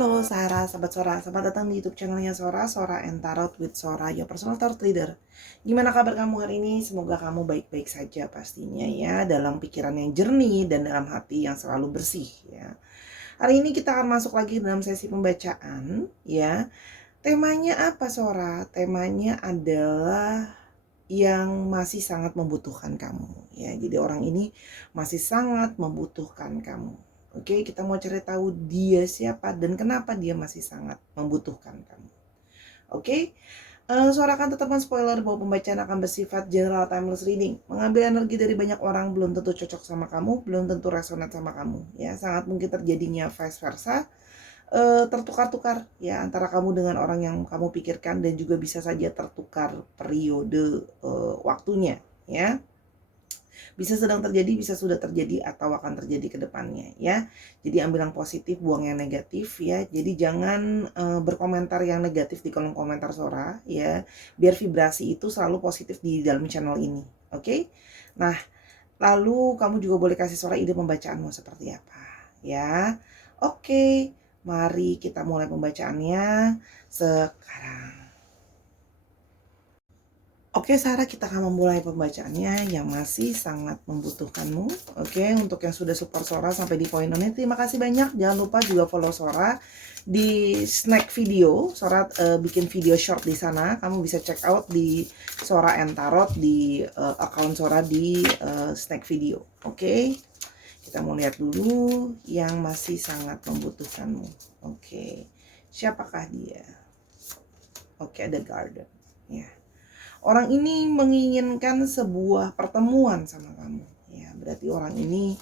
Halo Sarah, sahabat Sora, selamat datang di YouTube channelnya Sora, Sora and Tarot with Sora, your personal tarot reader. Gimana kabar kamu hari ini? Semoga kamu baik-baik saja pastinya ya, dalam pikiran yang jernih dan dalam hati yang selalu bersih ya. Hari ini kita akan masuk lagi dalam sesi pembacaan ya. Temanya apa Sora? Temanya adalah yang masih sangat membutuhkan kamu ya. Jadi orang ini masih sangat membutuhkan kamu. Oke, kita mau cari tahu dia siapa dan kenapa dia masih sangat membutuhkan kamu. Oke, Suara akan tetap spoiler bahwa pembacaan akan bersifat general timeless reading. Mengambil energi dari banyak orang belum tentu cocok sama kamu, belum tentu resonate sama kamu. Ya, sangat mungkin terjadinya vice versa, tertukar-tukar ya antara kamu dengan orang yang kamu pikirkan dan juga bisa saja tertukar periode waktunya ya. Bisa sedang terjadi, bisa sudah terjadi, atau akan terjadi ke depannya ya. Jadi ambil yang positif, buang yang negatif ya. Jadi jangan berkomentar yang negatif di kolom komentar Sora ya. Biar vibrasi itu selalu positif di dalam channel ini. Oke? Nah, lalu kamu juga boleh kasih Sora ide pembacaanmu seperti apa ya. Oke, mari kita mulai pembacaannya sekarang. Oke Sarah, kita akan memulai pembacaannya yang masih sangat membutuhkanmu. Oke, untuk yang sudah support Sora sampai di poin ini, terima kasih banyak. Jangan lupa juga follow Sora di Snack Video. Sora bikin video short di sana. Kamu bisa check out di Sora and Tarot di account Sora di Snack Video. Oke, kita mau lihat dulu yang masih sangat membutuhkanmu. Oke, siapakah dia? Oke, ada Garden ya. Orang ini menginginkan sebuah pertemuan sama kamu ya, berarti orang ini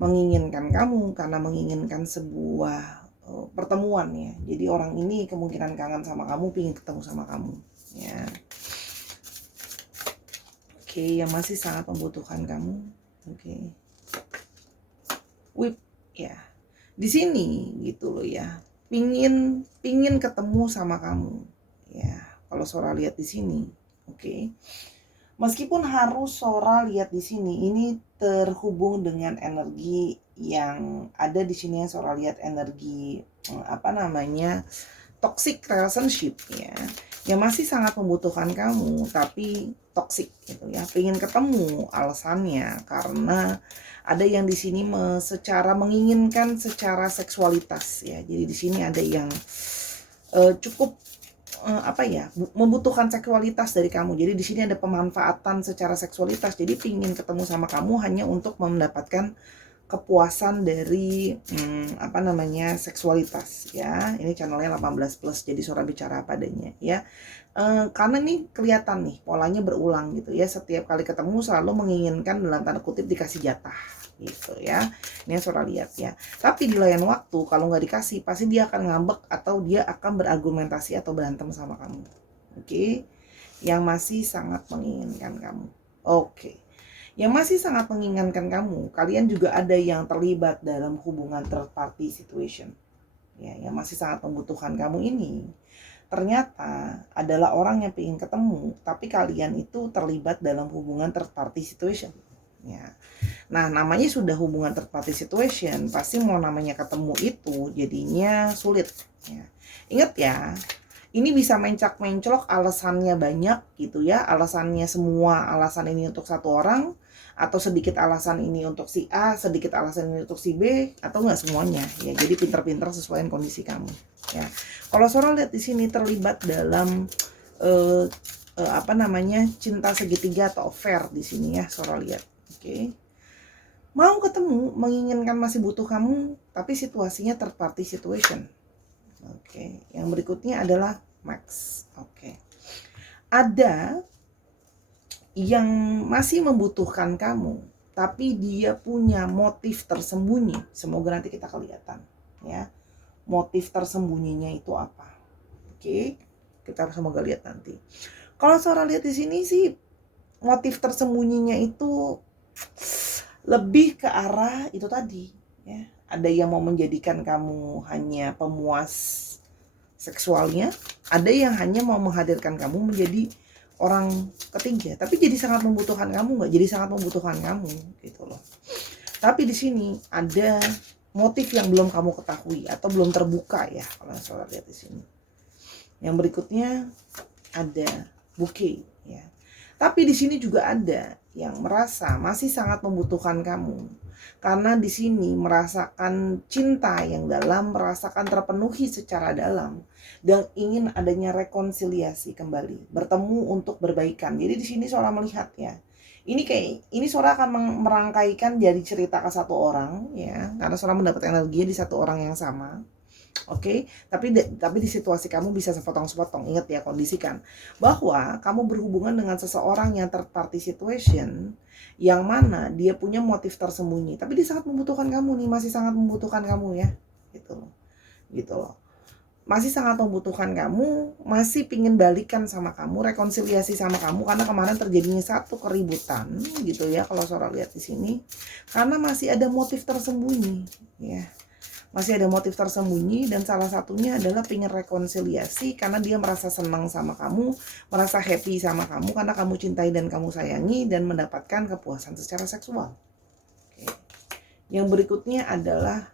menginginkan kamu karena menginginkan sebuah pertemuan ya. Jadi orang ini kemungkinan kangen sama kamu, pengen ketemu sama kamu ya. Oke, yang masih sangat membutuhkan kamu. Oke, Whip ya, di sini gitu loh ya, pingin ketemu sama kamu ya. Kalau Sora lihat di sini. Oke. Meskipun harus Sora lihat di sini, ini terhubung dengan energi yang ada di sini ya. Sora lihat energi toxic relationship ya, yang masih sangat membutuhkan kamu tapi toxic gitu ya. Pengen ketemu alasannya karena ada yang di sini secara menginginkan secara seksualitas ya. Jadi di sini ada yang cukup membutuhkan seksualitas dari kamu. Jadi di sini ada pemanfaatan secara seksualitas. Jadi pingin ketemu sama kamu hanya untuk mendapatkan kepuasan dari seksualitas ya. Ini channelnya 18+, jadi Sora bicara apa adanya ya. Karena nih kelihatan nih polanya berulang gitu ya. Setiap kali ketemu selalu menginginkan dalam tanda kutip dikasih jatah gitu ya. Ini Sora lihat ya. Tapi di lain waktu kalau nggak dikasih pasti dia akan ngambek atau dia akan berargumentasi atau berantem sama kamu. Oke. Yang masih sangat menginginkan kamu. Oke. Yang masih sangat menginginkan kamu, kalian juga ada yang terlibat dalam hubungan third party situation. Ya, yang masih sangat membutuhkan kamu ini ternyata adalah orang yang ingin ketemu, tapi kalian itu terlibat dalam hubungan third party situation. Ya. Nah, namanya sudah hubungan third party situation, pasti mau namanya ketemu itu jadinya sulit. Ya. Ingat ya, ini bisa mencak-mencolok alasannya banyak gitu ya. Alasannya semua alasan ini untuk satu orang, atau sedikit alasan ini untuk si A, sedikit alasan ini untuk si B, atau enggak semuanya ya. Jadi pinter-pinter sesuai kondisi kamu ya. Kalau Sora lihat di sini terlibat dalam cinta segitiga atau affair di sini ya, Sora lihat. Oke. Mau ketemu, menginginkan, masih butuh kamu, tapi situasinya third party situation. Oke, yang berikutnya adalah Max. Oke. Ada yang masih membutuhkan kamu, tapi dia punya motif tersembunyi. Semoga nanti kita kelihatan ya. Motif tersembunyinya itu apa? Oke, kita semoga lihat nanti. Kalau Sora lihat di sini sih motif tersembunyinya itu lebih ke arah itu tadi ya. Ada yang mau menjadikan kamu hanya pemuas seksualnya, ada yang hanya mau menghadirkan kamu menjadi orang ketiga, tapi jadi sangat membutuhkan kamu, nggak jadi sangat membutuhkan kamu gitu loh. Tapi di sini ada motif yang belum kamu ketahui atau belum terbuka ya kalau Sora lihat di sini. Yang berikutnya ada bouquet ya. Tapi di sini juga ada yang merasa masih sangat membutuhkan kamu. Karena di sini merasakan cinta yang dalam, merasakan terpenuhi secara dalam dan ingin adanya rekonsiliasi kembali, bertemu untuk berbaikan. Jadi di sini Sora melihat ya. Ini Sora akan merangkaikan jadi cerita ke satu orang ya, karena Sora mendapat energi di satu orang yang sama. Oke, tapi di situasi kamu bisa sepotong-sepotong. Ingat ya, kondisikan bahwa kamu berhubungan dengan seseorang yang third party situation, yang mana dia punya motif tersembunyi, tapi dia sangat membutuhkan kamu nih, masih sangat membutuhkan kamu ya, gitu loh. Masih sangat membutuhkan kamu, masih pingin balikan sama kamu, rekonsiliasi sama kamu, karena kemarin terjadinya satu keributan, gitu ya. Kalau Sora lihat di sini, karena masih ada motif tersembunyi, ya. Masih ada motif tersembunyi dan salah satunya adalah pengen rekonsiliasi karena dia merasa senang sama kamu, merasa happy sama kamu karena kamu cintai dan kamu sayangi dan mendapatkan kepuasan secara seksual. Oke. Yang berikutnya adalah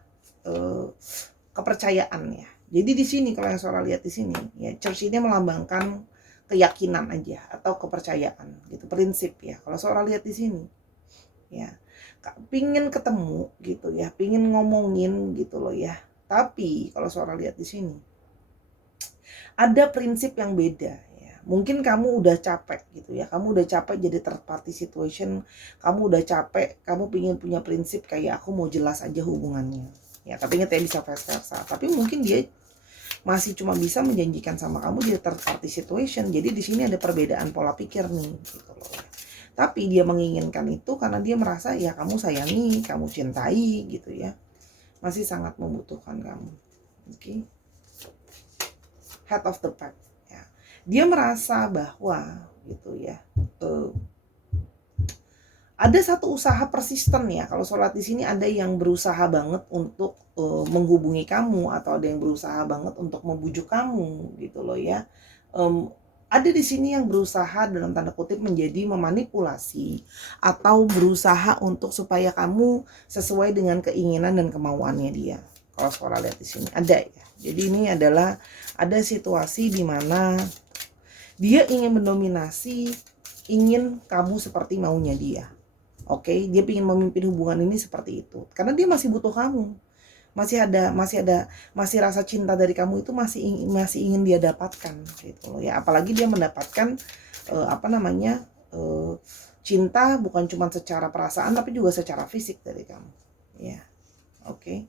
kepercayaan ya. Jadi di sini kalau yang Sora lihat di sini ya, church ini melambangkan keyakinan aja atau kepercayaan gitu, prinsip ya. Kalau Sora lihat di sini ya, pingin ketemu gitu ya, pingin ngomongin gitu loh ya. Tapi kalau Sora lihat di sini ada prinsip yang beda ya. Mungkin kamu udah capek gitu ya, kamu udah capek jadi third party situation, kamu udah capek, kamu pingin punya prinsip kayak aku mau jelas aja hubungannya ya. Tapi ingat ya, bisa vice versa. Tapi mungkin dia masih cuma bisa menjanjikan sama kamu jadi third party situation. Jadi di sini ada perbedaan pola pikir nih gitu loh ya. Tapi dia menginginkan itu karena dia merasa ya kamu sayangi, kamu cintai gitu ya. Masih sangat membutuhkan kamu. Oke. Head of the pack ya. Dia merasa bahwa gitu ya. Ada satu usaha persisten ya. Kalau sholat di sini ada yang berusaha banget untuk menghubungi kamu, atau ada yang berusaha banget untuk membujuk kamu gitu loh ya. Ada di sini yang berusaha dalam tanda kutip menjadi memanipulasi atau berusaha untuk supaya kamu sesuai dengan keinginan dan kemauannya dia. Kalau sekolah lihat di sini ada ya. Jadi ini adalah ada situasi di mana dia ingin mendominasi, ingin kamu seperti maunya dia. Oke, dia ingin memimpin hubungan ini seperti itu. Karena dia masih butuh kamu. Masih rasa cinta dari kamu itu masih ingin dia dapatkan gitu loh ya. Apalagi dia mendapatkan cinta bukan cuma secara perasaan tapi juga secara fisik dari kamu ya. Oke.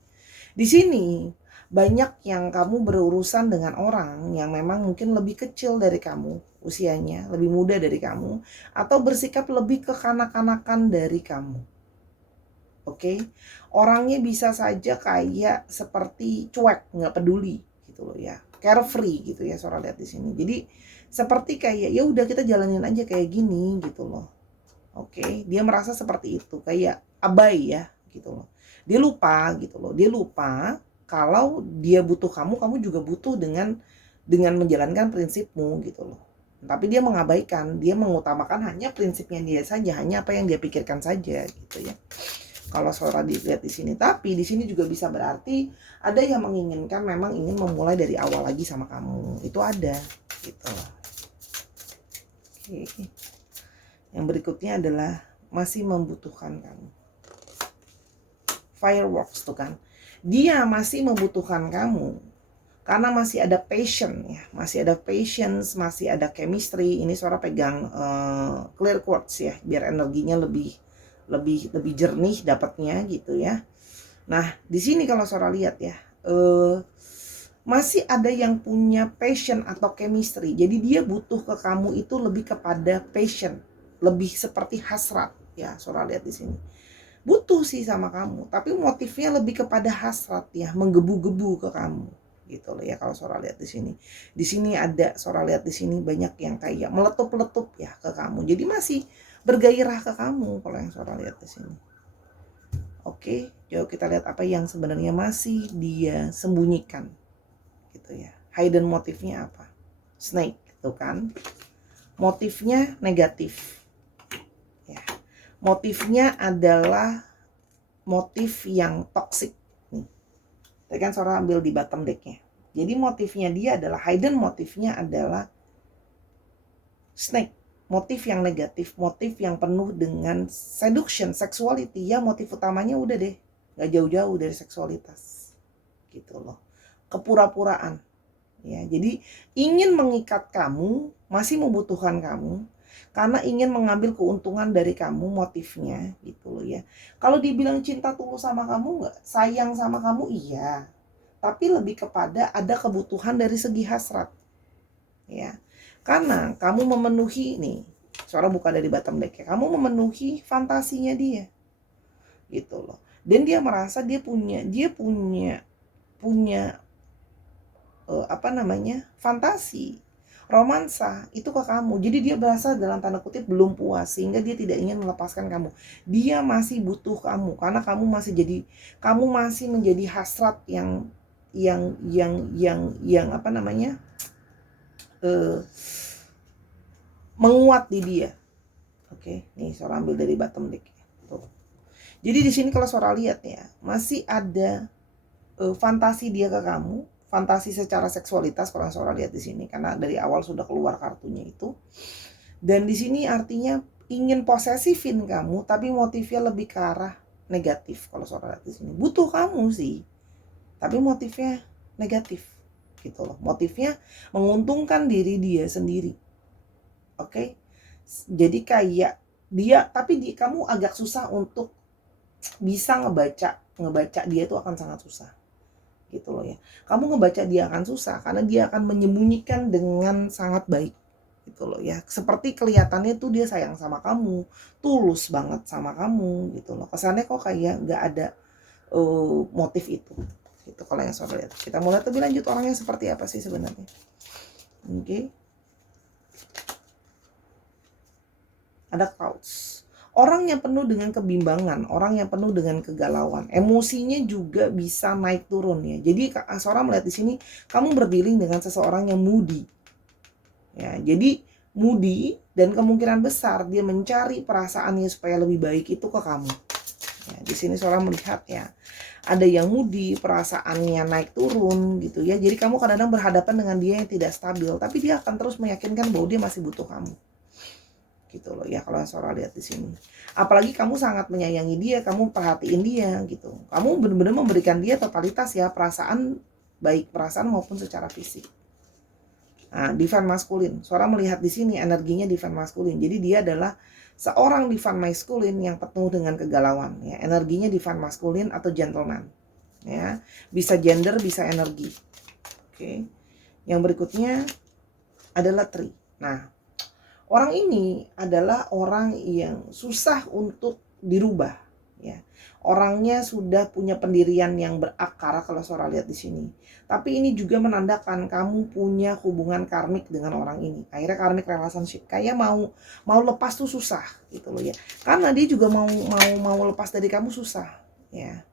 Di sini banyak yang kamu berurusan dengan orang yang memang mungkin lebih kecil dari kamu usianya, lebih muda dari kamu, atau bersikap lebih kekanak-kanakan dari kamu. Oke, orangnya bisa saja kayak seperti cuek, nggak peduli gitu loh ya, carefree gitu ya Sora lihat di sini. Jadi seperti kayak ya udah kita jalanin aja kayak gini gitu loh. Oke, dia merasa seperti itu, kayak abai ya gitu loh. Dia lupa gitu loh, dia lupa kalau dia butuh kamu, kamu juga butuh dengan menjalankan prinsipmu gitu loh. Tapi dia mengabaikan, dia mengutamakan hanya prinsipnya dia saja, hanya apa yang dia pikirkan saja gitu ya. Kalau Sora dilihat di sini, tapi di sini juga bisa berarti ada yang menginginkan, memang ingin memulai dari awal lagi sama kamu. Itu ada gitu. Oke. Yang berikutnya adalah masih membutuhkan kamu. Fireworks tuh kan. Dia masih membutuhkan kamu karena masih ada passion ya, masih ada patience, masih ada chemistry. Ini Sora pegang clear quartz ya, biar energinya lebih jernih dapatnya gitu ya. Nah, di sini kalau Sora lihat ya, masih ada yang punya passion atau chemistry. Jadi dia butuh ke kamu itu lebih kepada passion, lebih seperti hasrat ya. Sora lihat di sini. Butuh sih sama kamu, tapi motifnya lebih kepada hasrat ya, menggebu-gebu ke kamu gitu loh ya. Kalau Sora lihat di sini. Di sini ada Sora lihat di sini banyak yang kayak meletup-letup ya ke kamu. Jadi masih bergairah ke kamu kalau yang Sora lihat di sini. Oke, yuk kita lihat apa yang sebenarnya masih dia sembunyikan gitu ya. Hidden motifnya apa? Snake gitu kan. Motifnya negatif. Ya. Motifnya adalah motif yang toksik nih. Tadi kan Sora ambil di bottom decknya. Jadi motifnya dia adalah, hidden motifnya adalah snake. Motif yang negatif, motif yang penuh dengan seduction, sexuality. Ya motif utamanya udah deh, gak jauh-jauh dari seksualitas. Gitu loh. Kepura-puraan. Ya, jadi ingin mengikat kamu, masih membutuhkan kamu, karena ingin mengambil keuntungan dari kamu, motifnya gitu loh ya. Kalau dibilang cinta tulus sama kamu nggak, sayang sama kamu iya, tapi lebih kepada ada kebutuhan dari segi hasrat ya. Karena kamu memenuhi nih, suara buka dari bottom deck ya, kamu memenuhi fantasinya dia gitu loh. Dan dia merasa dia punya fantasi, romansa itu ke kamu. Jadi dia berasa dalam tanda kutip belum puas, sehingga dia tidak ingin melepaskan kamu. Dia masih butuh kamu karena kamu masih menjadi hasrat yang menguat di dia. Oke, nih Sora ambil dari bottom deck. Tuh. Jadi di sini kalau Sora lihat ya, masih ada fantasi dia ke kamu, fantasi secara seksualitas kalau Sora lihat di sini, karena dari awal sudah keluar kartunya itu. Dan di sini artinya ingin posesifin kamu, tapi motifnya lebih ke arah negatif kalau Sora lihat di sini. Butuh kamu sih, tapi motifnya negatif gitu loh. Motifnya menguntungkan diri dia sendiri. Oke? Jadi kayak kamu agak susah untuk bisa ngebaca dia itu akan sangat susah. Gitu loh ya. Kamu ngebaca dia akan susah karena dia akan menyembunyikan dengan sangat baik. Gitu loh ya. Seperti kelihatannya tuh dia sayang sama kamu, tulus banget sama kamu gitu loh. Kesannya kok kayak nggak ada motif itu. Gitu kalau yang saya lihat. Kita mulai lebih lanjut orangnya seperti apa sih sebenarnya. Oke. Ada clouds. Orang yang penuh dengan kebimbangan, orang yang penuh dengan kegalauan, emosinya juga bisa naik turun ya. Jadi Sora melihat di sini kamu berdealing dengan seseorang yang moody. Ya, jadi moody dan kemungkinan besar dia mencari perasaannya supaya lebih baik itu ke kamu. Ya, di sini Sora melihat ya, ada yang moody, perasaannya naik turun gitu ya. Jadi kamu kadang-kadang berhadapan dengan dia yang tidak stabil, tapi dia akan terus meyakinkan bahwa dia masih butuh kamu. Gitu loh ya kalau Sora lihat di sini. Apalagi kamu sangat menyayangi dia, kamu perhatiin dia gitu. Kamu benar-benar memberikan dia totalitas ya, perasaan, baik perasaan maupun secara fisik. Nah, divine maskulin. Sora melihat di sini energinya divine maskulin. Jadi dia adalah seorang divine maskulin yang penuh dengan kegalauan ya. Energinya divine maskulin atau gentleman. Ya. Bisa gender, bisa energi. Oke. Yang berikutnya adalah tree. Nah, orang ini adalah orang yang susah untuk dirubah ya. Orangnya sudah punya pendirian yang berakar kalau Sora lihat di sini. Tapi ini juga menandakan kamu punya hubungan karmik dengan orang ini. Akhirnya karmik relationship. Kayak mau lepas tuh susah gitu loh ya. Karena dia juga mau lepas dari kamu susah ya.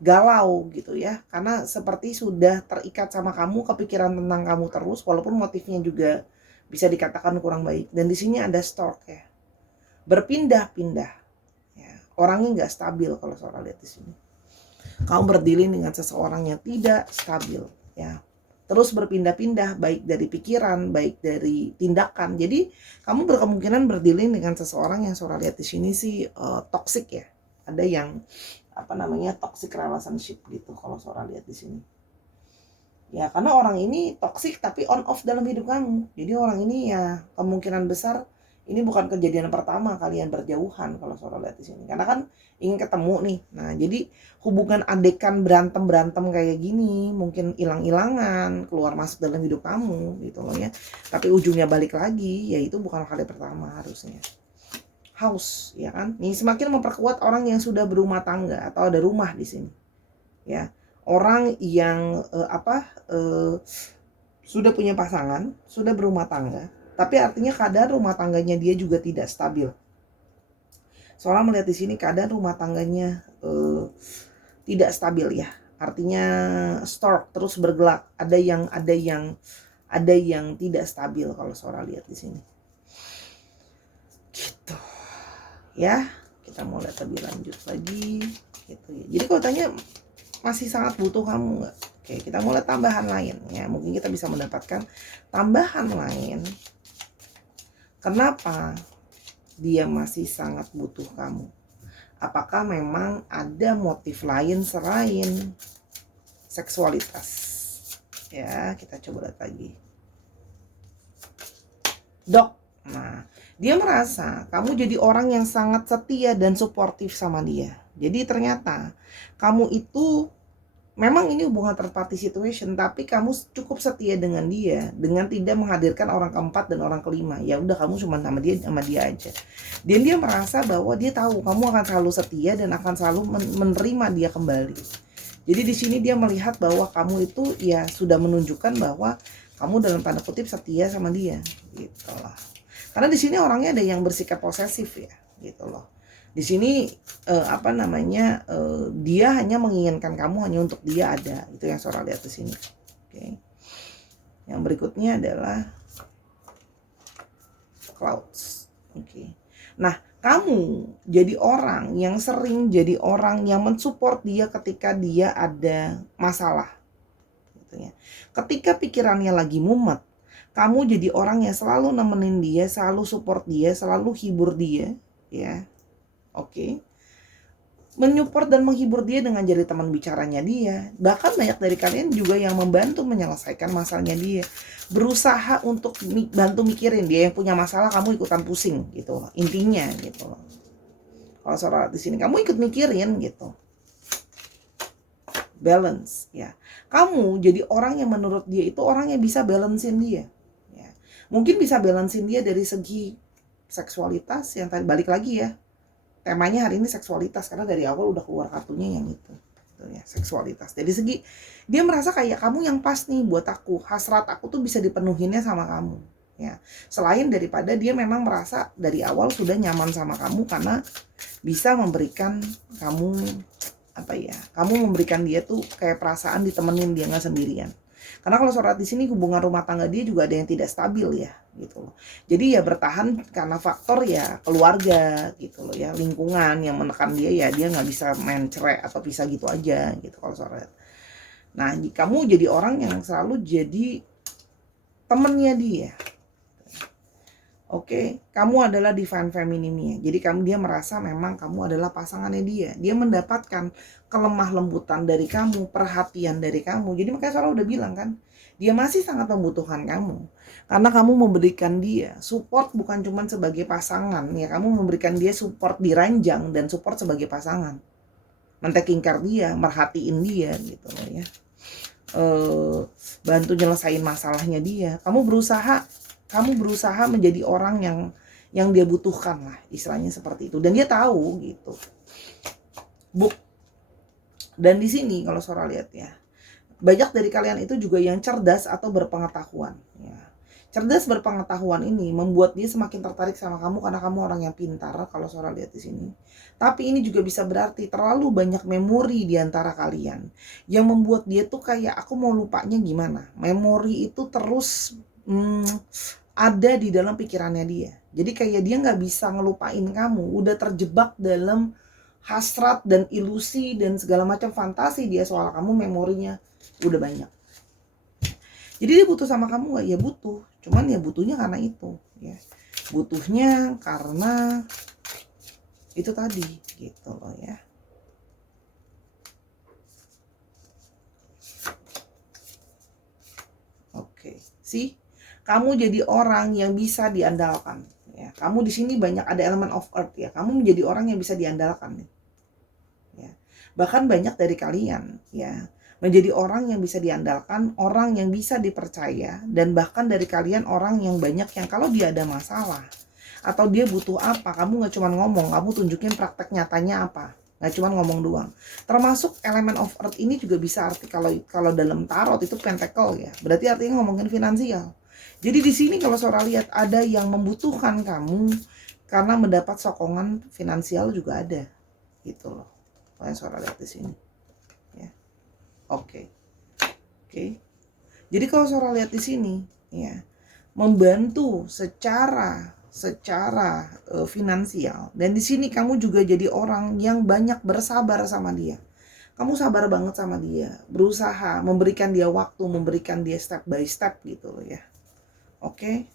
Galau gitu ya. Karena seperti sudah terikat sama kamu, kepikiran tentang kamu terus walaupun motifnya juga bisa dikatakan kurang baik. Dan di sini ada stork ya, berpindah-pindah ya. Orangnya nggak stabil kalau Sora lihat di sini. Kamu berdealing dengan seseorang yang tidak stabil ya, terus berpindah-pindah, baik dari pikiran, baik dari tindakan. Jadi kamu berkemungkinan berdealing dengan seseorang yang Sora lihat di sini sih toxic ya. Ada yang toxic relationship gitu kalau Sora lihat di sini. Ya, karena orang ini toksik tapi on off dalam hidup kamu. Jadi orang ini ya kemungkinan besar ini bukan kejadian pertama kalian berjauhan kalau Sora lihat di sini. Karena kan ingin ketemu nih. Nah, jadi hubungan adekan berantem kayak gini, mungkin hilang-hilangan, keluar masuk dalam hidup kamu gitu loh ya. Tapi ujungnya balik lagi, ya itu bukan kali pertama harusnya. House, ya kan? Ini semakin memperkuat orang yang sudah berumah tangga atau ada rumah di sini. Ya. Orang yang sudah punya pasangan, sudah berumah tangga, tapi artinya keadaan rumah tangganya dia juga tidak stabil. Soalnya melihat di sini keadaan rumah tangganya tidak stabil ya. Artinya stork, terus bergelak. Ada yang tidak stabil kalau Sora lihat di sini. Gitu. Ya, kita mau lihat lebih lanjut lagi gitu ya. Jadi kalau tanya masih sangat butuh kamu nggak? Oke, kita mulai tambahan lain ya. Mungkin kita bisa mendapatkan tambahan lain. Kenapa dia masih sangat butuh kamu? Apakah memang ada motif lain selain seksualitas? Ya, kita coba lihat lagi. Dok. Nah, dia merasa kamu jadi orang yang sangat setia dan suportif sama dia. Jadi ternyata kamu itu memang ini hubungan third party situation, tapi kamu cukup setia dengan dia dengan tidak menghadirkan orang keempat dan orang kelima. Ya udah, kamu cuma sama dia aja. Dan dia merasa bahwa dia tahu kamu akan selalu setia dan akan selalu menerima dia kembali. Jadi di sini dia melihat bahwa kamu itu ya sudah menunjukkan bahwa kamu dalam tanda kutip setia sama dia, gitu loh. Karena di sini orangnya ada yang bersikap posesif ya, gitu loh. Di sini dia hanya menginginkan kamu hanya untuk dia ada. Itu yang Sora lihat di sini. Oke. Yang berikutnya adalah clouds. Oke. Nah, kamu jadi orang yang sering jadi orang yang mensupport dia ketika dia ada masalah. Gitu ya. Ketika pikirannya lagi mumet, kamu jadi orang yang selalu nemenin dia, selalu support dia, selalu hibur dia, ya. Oke. Menyupport dan menghibur dia dengan jadi teman bicaranya dia. Bahkan banyak dari kalian juga yang membantu menyelesaikan masalahnya dia. Berusaha untuk bantu mikirin dia yang punya masalah, kamu ikutan pusing gitu loh. Intinya gitu loh. Kalau Sora di sini kamu ikut mikirin gitu. Balance ya. Kamu jadi orang yang menurut dia itu orang yang bisa balancein dia. Mungkin bisa balancein dia dari segi seksualitas yang tadi balik lagi ya. Temanya hari ini seksualitas karena dari awal udah keluar kartunya yang itu. Gitu ya, seksualitas. Dari segi dia merasa kayak kamu yang pas nih buat aku. Hasrat aku tuh bisa dipenuhinnya sama kamu. Ya. Selain daripada dia memang merasa dari awal sudah nyaman sama kamu karena bisa memberikan kamu kamu memberikan dia tuh kayak perasaan ditemenin dia nggak sendirian. Karena kalau Sora di sini hubungan rumah tangga dia juga ada yang tidak stabil ya, gitu loh. Jadi ya bertahan karena faktor ya keluarga, gitu loh ya, lingkungan yang menekan dia ya dia nggak bisa main cerai atau pisah gitu aja, gitu kalau Sora. Nah, kamu jadi orang yang selalu jadi temennya dia. Oke, kamu adalah divine femininnya. Jadi dia merasa memang kamu adalah pasangannya dia. Dia mendapatkan kelemah lembutan dari kamu, perhatian dari kamu. Jadi makanya Sora udah bilang kan, dia masih sangat membutuhkan kamu. Karena kamu memberikan dia support bukan cuma sebagai pasangan, ya kamu memberikan dia support di ranjang dan support sebagai pasangan. Men-taking care dia, merhatiin dia gitu loh ya. Bantu nyelesain masalahnya dia. Kamu berusaha menjadi orang yang dia butuhkan lah, istilahnya seperti itu. Dan dia tahu gitu. Dan di sini kalau Sora lihat ya, banyak dari kalian itu juga yang cerdas atau berpengetahuan. Ya. Cerdas berpengetahuan ini membuat dia semakin tertarik sama kamu karena kamu orang yang pintar kalau Sora lihat di sini. Tapi ini juga bisa berarti terlalu banyak memori di antara kalian yang membuat dia tuh kayak aku mau lupanya gimana. Memori itu terus ada di dalam pikirannya dia. Jadi kayak dia nggak bisa ngelupain kamu, udah terjebak dalam hasrat dan ilusi dan segala macam fantasi dia soal kamu, memorinya udah banyak. Jadi dia butuh sama kamu nggak? Ya butuh, cuman ya butuhnya karena itu, ya. Butuhnya karena itu tadi, gitu loh ya. Oke, sih. Kamu jadi orang yang bisa diandalkan ya. Kamu di sini banyak ada elemen of earth ya. Kamu menjadi orang yang bisa diandalkan ya. Bahkan banyak dari kalian ya menjadi orang yang bisa diandalkan, orang yang bisa dipercaya, dan bahkan dari kalian orang yang banyak yang kalau dia ada masalah atau dia butuh apa, kamu nggak cuma ngomong, kamu tunjukin praktek nyatanya apa. Nggak cuma ngomong doang. Termasuk elemen of earth ini juga bisa arti kalau dalam tarot itu pentacle ya. Berarti artinya ngomongin finansial. Jadi di sini kalau Sora lihat ada yang membutuhkan kamu karena mendapat sokongan finansial juga ada, gitu loh. Yang Sora lihat di sini. Ya. Oke. Jadi kalau Sora lihat di sini, ya, membantu secara finansial, dan di sini kamu juga jadi orang yang banyak bersabar sama dia. Kamu sabar banget sama dia, berusaha memberikan dia waktu, memberikan dia step by step gitu loh ya. Oke.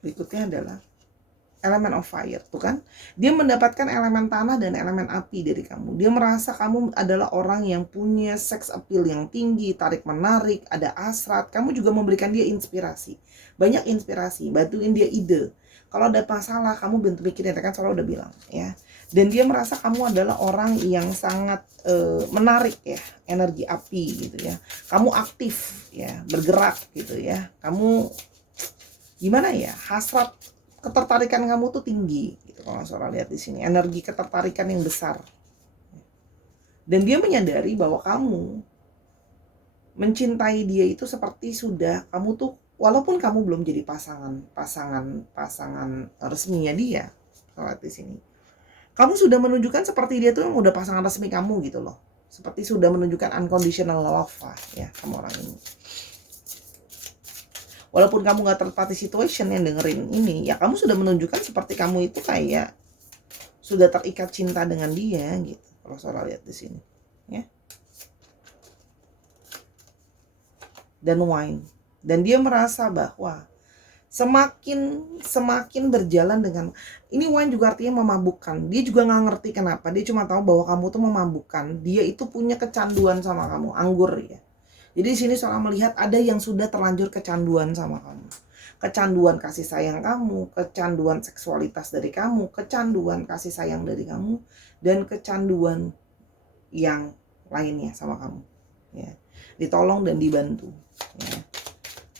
Berikutnya adalah elemen of fire, tuh kan? Dia mendapatkan elemen tanah dan elemen api dari kamu. Dia merasa kamu adalah orang yang punya sex appeal yang tinggi, tarik menarik, ada hasrat. Kamu juga memberikan dia inspirasi. Banyak inspirasi, bantuin dia ide. Kalau ada masalah, kamu bantu mikirin, kan Sora udah bilang ya. Dan dia merasa kamu adalah orang yang sangat menarik ya, energi api gitu ya. Kamu aktif ya, bergerak gitu ya. Kamu gimana ya, hasrat ketertarikan kamu tuh tinggi gitu. Kalau Sora lihat di sini energi ketertarikan yang besar, dan dia menyadari bahwa kamu mencintai dia itu seperti sudah kamu tuh, walaupun kamu belum jadi pasangan resminya dia. Kalau lihat di sini kamu sudah menunjukkan seperti dia tuh yang udah pasangan resmi kamu gitu loh, seperti sudah menunjukkan unconditional love lah ya kamu orang ini. Walaupun kamu gak third party situation yang dengerin ini, ya kamu sudah menunjukkan seperti kamu itu kayak sudah terikat cinta dengan dia gitu. Kalau Sora lihat di sini, ya. Dan wine, dan dia merasa bahwa semakin berjalan dengan ini, wine juga artinya memabukkan. Dia juga nggak ngerti kenapa, dia cuma tahu bahwa kamu tuh memabukkan. Dia itu punya kecanduan sama kamu, anggur ya. Jadi di sini Sora melihat ada yang sudah terlanjur kecanduan sama kamu. Kecanduan kasih sayang kamu, kecanduan seksualitas dari kamu, kecanduan kasih sayang dari kamu, dan kecanduan yang lainnya sama kamu. Ya. Ditolong dan dibantu. Ya.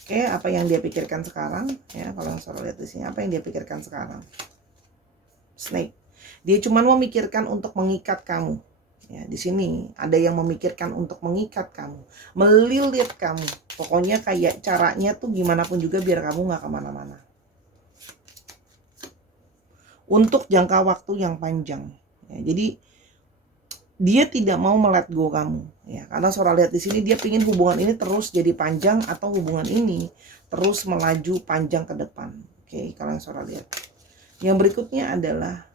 Oke, apa yang dia pikirkan sekarang? Ya, kalau Sora lihat di sini, apa yang dia pikirkan sekarang? Snake. Dia cuma memikirkan untuk mengikat kamu. Ya, di sini ada yang memikirkan untuk mengikat kamu, melilit kamu. Pokoknya kayak caranya tuh gimana pun juga biar kamu nggak kemana-mana. Untuk jangka waktu yang panjang. Ya, jadi dia tidak mau melet go kamu. Ya, karena Sora lihat di sini dia pingin hubungan ini terus jadi panjang atau hubungan ini terus melaju panjang ke depan. Oke, kalau yang Sora lihat. Yang berikutnya adalah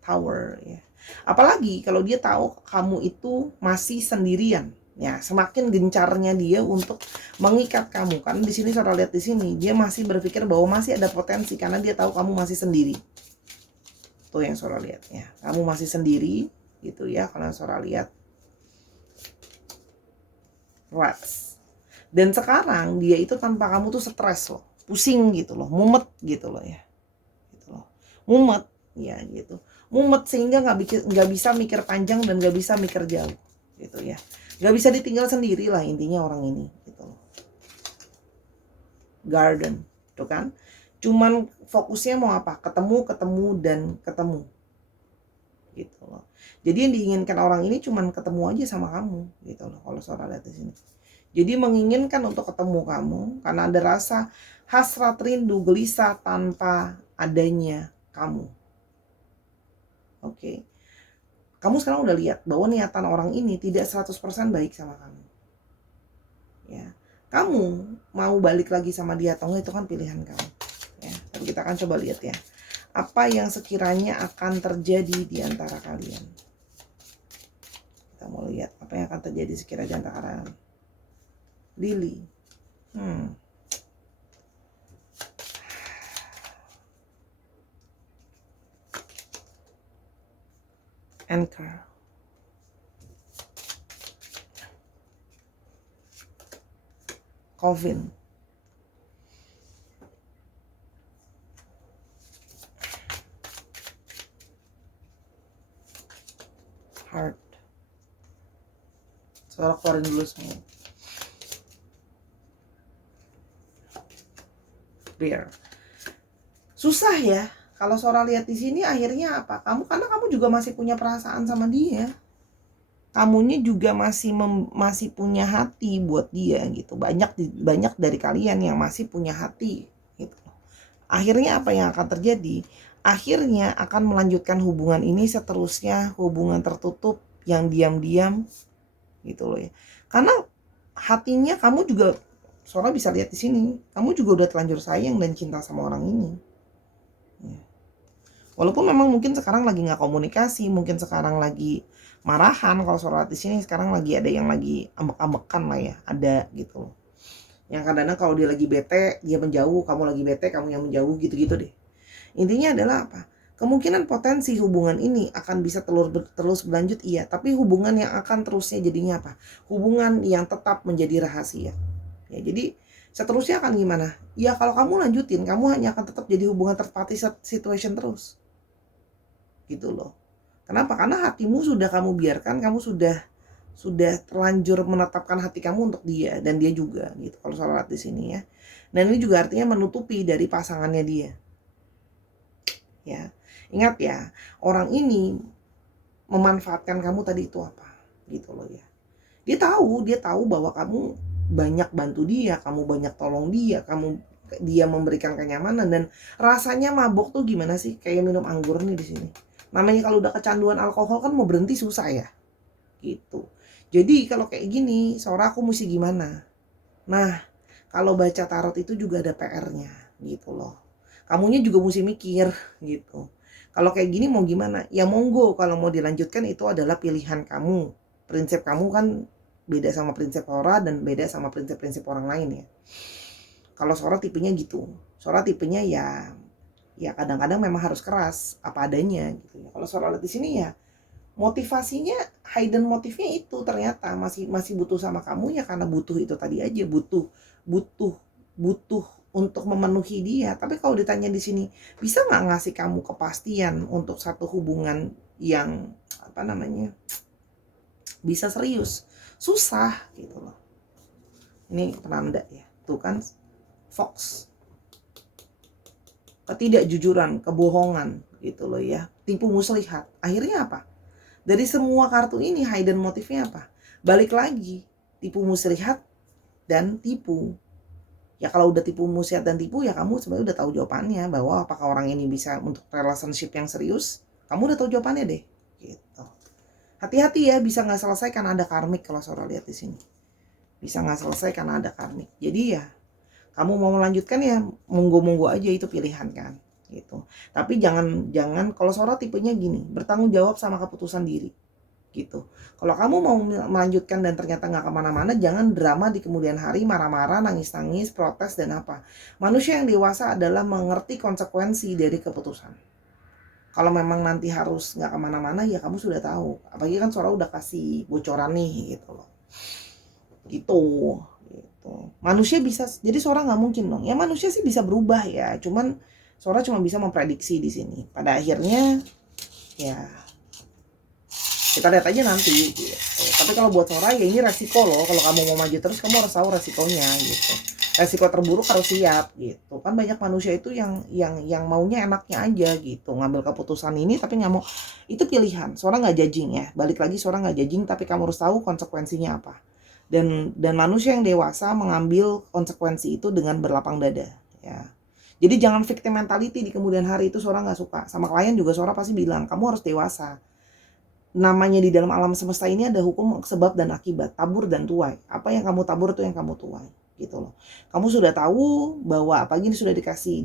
Tower ya. Apalagi kalau dia tahu kamu itu masih sendirian, ya semakin gencarnya dia untuk mengikat kamu. Karena di sini Sora lihat di sini dia masih berpikir bahwa masih ada potensi karena dia tahu kamu masih sendiri. Tuh yang Sora lihat ya, kamu masih sendiri gitu ya. Kalau Sora lihat Rats. Dan sekarang dia itu tanpa kamu tuh stres loh, pusing gitu loh, mumet gitu loh ya, gitu loh, mumet ya gitu. Mumet sehingga nggak bisa mikir panjang dan nggak bisa mikir jauh gitu ya, nggak bisa ditinggal sendiri lah intinya orang ini gitu loh. Garden tuh kan, cuman fokusnya mau apa, ketemu gitu loh. Jadi yang diinginkan orang ini cuman ketemu aja sama kamu gitu loh kalau Sora lihat di sini. Jadi menginginkan untuk ketemu kamu karena ada rasa hasrat, rindu, gelisah tanpa adanya kamu. Oke. Kamu sekarang udah lihat bahwa niatan orang ini tidak 100% baik sama kamu. Ya. Kamu mau balik lagi sama dia atau enggak itu kan pilihan kamu. Ya. Tapi kita akan coba lihat ya. Apa yang sekiranya akan terjadi di antara kalian. Kita mau lihat apa yang akan terjadi sekiranya di antara kalian. Lily. Anchor. Coven. Heart. Sora keluarin dulu semua. Bear. Susah ya. Kalau Sora lihat di sini akhirnya apa? Karena kamu juga masih punya perasaan sama dia. Kamunya juga masih punya hati buat dia gitu. Banyak dari kalian yang masih punya hati gitu. Akhirnya apa yang akan terjadi? Akhirnya akan melanjutkan hubungan ini seterusnya, hubungan tertutup yang diam-diam gitu loh ya. Karena hatinya kamu juga, Sora bisa lihat di sini, kamu juga udah terlanjur sayang dan cinta sama orang ini. Ya. Walaupun memang mungkin sekarang lagi nggak komunikasi, mungkin sekarang lagi marahan. Kalau Sora di sini sekarang lagi ada yang lagi ambek-ambekan lah ya, ada gitu loh. Yang kadang-kadang kalau dia lagi bete, dia menjauh, kamu lagi bete, kamu yang menjauh, gitu-gitu deh. Intinya adalah apa? Kemungkinan potensi hubungan ini akan bisa terus berlanjut, iya. Tapi hubungan yang akan terusnya jadinya apa? Hubungan yang tetap menjadi rahasia. Ya, jadi seterusnya akan gimana? Ya kalau kamu lanjutin, kamu hanya akan tetap jadi hubungan third party situation terus. Gitu loh. Kenapa? Karena hatimu sudah kamu biarkan, kamu sudah terlanjur menetapkan hati kamu untuk dia dan dia juga gitu. Kalau soal di sini ya. Dan ini juga artinya menutupi dari pasangannya dia. Ya. Ingat ya, orang ini memanfaatkan kamu tadi itu apa? Gitu loh ya. Dia tahu bahwa kamu banyak bantu dia, kamu banyak tolong dia, dia memberikan kenyamanan dan rasanya mabok tuh gimana sih? Kayak minum anggur nih di sini. Namanya kalau udah kecanduan alkohol kan mau berhenti susah ya. Gitu. Jadi kalau kayak gini, Sora aku mesti gimana? Nah, kalau baca tarot itu juga ada PR-nya gitu loh. Kamunya juga mesti mikir gitu. Kalau kayak gini mau gimana? Ya monggo, kalau mau dilanjutkan itu adalah pilihan kamu. Prinsip kamu kan beda sama prinsip Sora dan beda sama prinsip-prinsip orang lain ya. Kalau Sora tipenya gitu. Sora tipenya ya kadang-kadang memang harus keras apa adanya gitu ya. Kalau Sora lihat di sini ya motivasinya, hidden motifnya itu ternyata masih butuh sama kamu ya karena butuh itu tadi aja, butuh butuh butuh untuk memenuhi dia. Tapi kalau ditanya di sini, bisa nggak ngasih kamu kepastian untuk satu hubungan yang apa namanya bisa serius? Susah gitu loh. Ini penanda ya, tuh kan Fox, ketidakjujuran, kebohongan gitu loh ya, tipu muslihat. Akhirnya apa? Dari semua kartu ini hidden motifnya apa? Balik lagi, tipu muslihat dan tipu. Ya kalau udah tipu muslihat dan tipu ya kamu sebenarnya udah tahu jawabannya bahwa apakah orang ini bisa untuk relationship yang serius. Kamu udah tahu jawabannya deh. Gitu. Hati-hati ya, bisa nggak selesai karena ada karmik kalau Sora lihat di sini. Bisa nggak selesai karena ada karmik. Jadi ya kamu mau melanjutkan ya monggo-monggo aja, itu pilihan kan gitu. Tapi jangan kalau Sora tipenya gini, bertanggung jawab sama keputusan diri gitu. Kalau kamu mau melanjutkan dan ternyata nggak kemana-mana, jangan drama di kemudian hari, marah-marah, nangis-nangis, protes dan apa. Manusia yang dewasa adalah mengerti konsekuensi dari keputusan. Kalau memang nanti harus nggak kemana-mana ya kamu sudah tahu. Apalagi kan Sora udah kasih bocoran nih gitu loh. Gitu. Gitu. Manusia bisa, jadi Sora nggak mungkin dong. Ya manusia sih bisa berubah ya. Cuman Sora cuma bisa memprediksi di sini. Pada akhirnya ya kita lihat aja nanti gitu. Tapi kalau buat Sora ya ini resiko loh. Kalau kamu mau maju terus kamu harus tahu resikonya gitu. Resiko terburuk harus siap gitu. Kan banyak manusia itu yang maunya enaknya aja gitu. Ngambil keputusan ini tapi nggak mau. Itu pilihan. Sora nggak judging ya. Balik lagi Sora nggak judging tapi kamu harus tahu konsekuensinya apa. Dan manusia yang dewasa mengambil konsekuensi itu dengan berlapang dada ya. Jadi jangan victim mentality di kemudian hari, itu Sora nggak suka. Sama klien juga Sora pasti bilang kamu harus dewasa. Namanya di dalam alam semesta ini ada hukum sebab dan akibat, tabur dan tuai. Apa yang kamu tabur itu yang kamu tuai, gitu loh. Kamu sudah tahu bahwa pagi ini sudah dikasih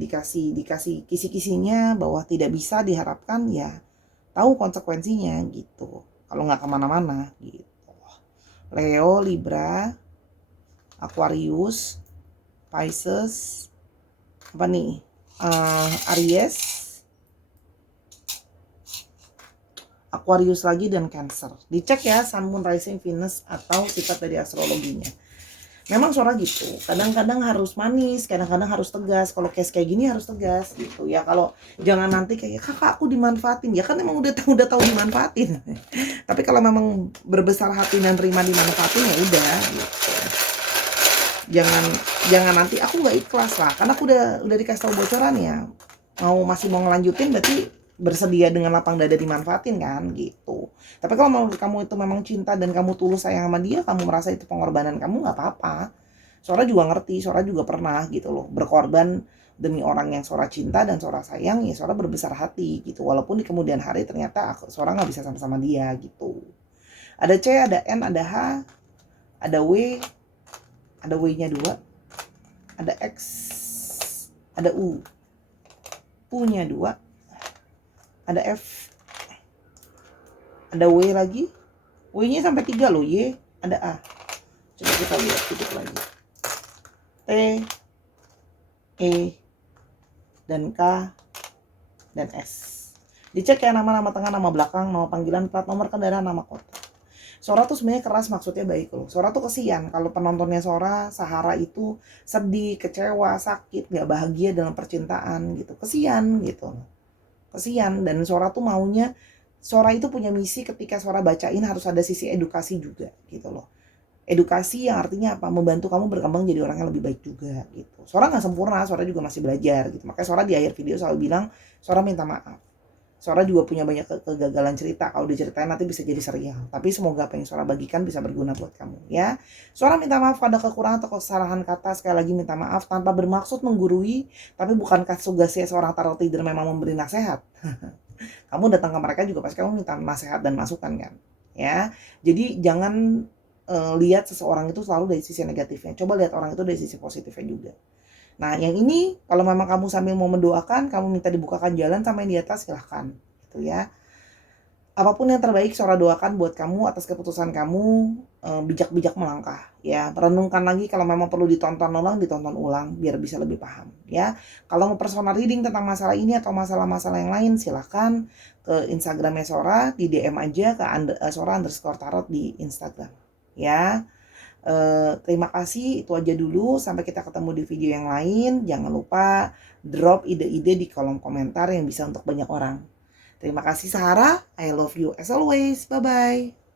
kisi-kisinya bahwa tidak bisa diharapkan, ya tahu konsekuensinya gitu. Kalau nggak kemana-mana gitu. Leo, Libra, Aquarius, Pisces, apa nih? Aries, Aquarius lagi dan Cancer. Dicek ya Sun, Moon, Rising, Venus atau sifat dari astrologinya. Memang Sora gitu. Kadang-kadang harus manis, kadang-kadang harus tegas. Kalau case kayak gini harus tegas gitu ya. Kalau jangan nanti kayak kakak aku dimanfaatin. Ya kan emang udah tahu dimanfaatin. Tapi kalau memang berbesar hati dan terima dimanfaatin ya udah gitu. Jangan nanti aku nggak ikhlas lah. Karena aku udah dikasih tahu bocoran ya. Masih mau ngelanjutin berarti bersedia dengan lapang dada dimanfaatin kan gitu. Tapi kalau menurut kamu itu memang cinta dan kamu tulus sayang sama dia, kamu merasa itu pengorbanan kamu, nggak apa-apa. Sora juga ngerti, Sora juga pernah gitu loh berkorban demi orang yang Sora cinta dan Sora sayang, ya Sora berbesar hati gitu. Walaupun di kemudian hari ternyata Sora nggak bisa sama-sama dia gitu. Ada C, ada N, ada H, ada W, ada W-nya 2, ada X, ada U, U-nya 2, ada F, ada W lagi. W-nya sampai 3 loh, Y, ada A. Coba kita lihat sedikit lagi. T, E, dan K, dan S. Dicek ya nama-nama tengah, nama belakang, nama panggilan, plat nomor kendaraan, nama kota. Sora tuh sebenarnya keras, maksudnya baik loh. Sora tuh kesian kalau penontonnya Sora, Sahara itu sedih, kecewa, sakit, gak bahagia dalam percintaan gitu. Kesian gitu. Kesian, dan Sora tuh maunya, Sora itu punya misi ketika Sora bacain harus ada sisi edukasi juga gitu loh. Edukasi yang artinya apa? Membantu kamu berkembang jadi orang yang lebih baik juga gitu. Sora nggak sempurna, Sora juga masih belajar gitu. Makanya Sora di akhir video selalu bilang, Sora minta maaf. Sora juga punya banyak kegagalan cerita. Kalau diceritain nanti bisa jadi serial. Tapi semoga apa yang Sora bagikan bisa berguna buat kamu ya. Sora minta maaf pada kekurangan atau kesalahan kata. Sekali lagi minta maaf tanpa bermaksud menggurui. Tapi bukankah tugasnya seorang tarot leader memang memberi nasihat? Kamu datang ke mereka juga pasti kamu minta nasihat dan masukan kan? Ya. Jadi jangan lihat seseorang itu selalu dari sisi negatifnya. Coba lihat orang itu dari sisi positifnya juga. Nah, yang ini kalau memang kamu sambil mau mendoakan, kamu minta dibukakan jalan sama yang di atas, silahkan. Gitu ya. Apapun yang terbaik Sora doakan buat kamu atas keputusan kamu, bijak-bijak melangkah. Ya, renungkan lagi kalau memang perlu ditonton ulang biar bisa lebih paham. Ya, kalau mau personal reading tentang masalah ini atau masalah-masalah yang lain, silahkan ke Instagramnya Sora, di DM aja ke Sora_tarot di Instagram. Ya. Terima kasih, itu aja dulu. Sampai kita ketemu di video yang lain. Jangan lupa drop ide-ide di kolom komentar yang bisa untuk banyak orang. Terima kasih Sahara, I love you as always. Bye-bye.